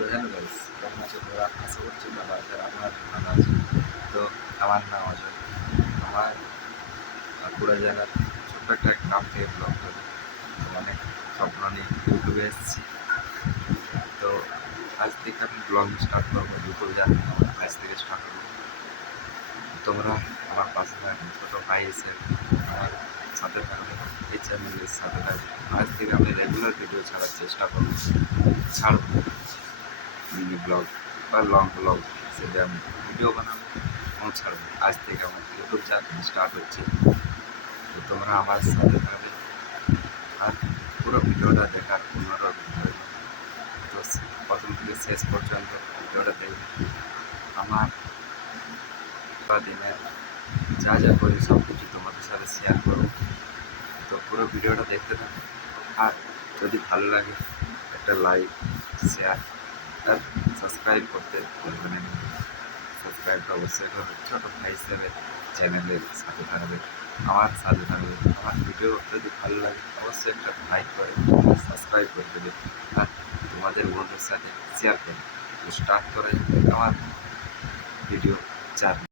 তো hello guys, কেমন আছো তোমরা? আশা করছি ভালো আছে আর আমার ভালো আছে। তো আমার নাম অজয়। আমার বাঁকুড়া জেলার ছোট্ট একটা গ্রাম থেকে ব্লগ করি। তো অনেক স্বপ্ন নিয়ে ইউটিউবে এসেছি। তো আজ থেকে আমি ব্লগ স্টার্ট করবো, ইউটিউব জার্নি আমার আজ থেকে স্টার্ট করবো। তোমরা আমার পাশে থাকবে, ছোটো ভাই হিসেবে আমার সাথে থাকবে, এই চ্যানেলের সাথে থাকবে। আজ থেকে আমি রেগুলার ভিডিও ছাড়ার চেষ্টা করবো, ছাড়বো মিনি ব্লগ বা লং ব্লগ, সেটা আমি ভিডিও বানাবো এবং ছাড়বো। আজ থেকে আমার ইউটিউব চ্যানেল স্টার্ট হচ্ছে। তো তোমরা আমার সাথে থাকবে আর পুরো ভিডিওটা দেখার অনুরোধ রইল। তো প্রথম থেকে শেষ পর্যন্ত ভিডিওটা দেখবে। আমার দিনের যা যা করি সব কিছু তোমাদের সাথে শেয়ার করো। তো পুরো ভিডিওটা দেখতে থাকো। আর যদি ভালো লাগে একটা লাইক, শেয়ার আর সাবস্ক্রাইব করতে ভুলবেন না। সাবস্ক্রাইবটা অবশ্যই করবে, ছোটো ভাই হিসেবে চ্যানেলের সাথে থাকবে, আমার সাথে থাকবে। আমার ভিডিও যদি ভালো লাগে অবশ্যই একটা লাইক করে সাবস্ক্রাইব করে দেবে আর তোমাদের বন্ধুর সাথে শেয়ার করে স্টার্ট করে আমার ভিডিও চার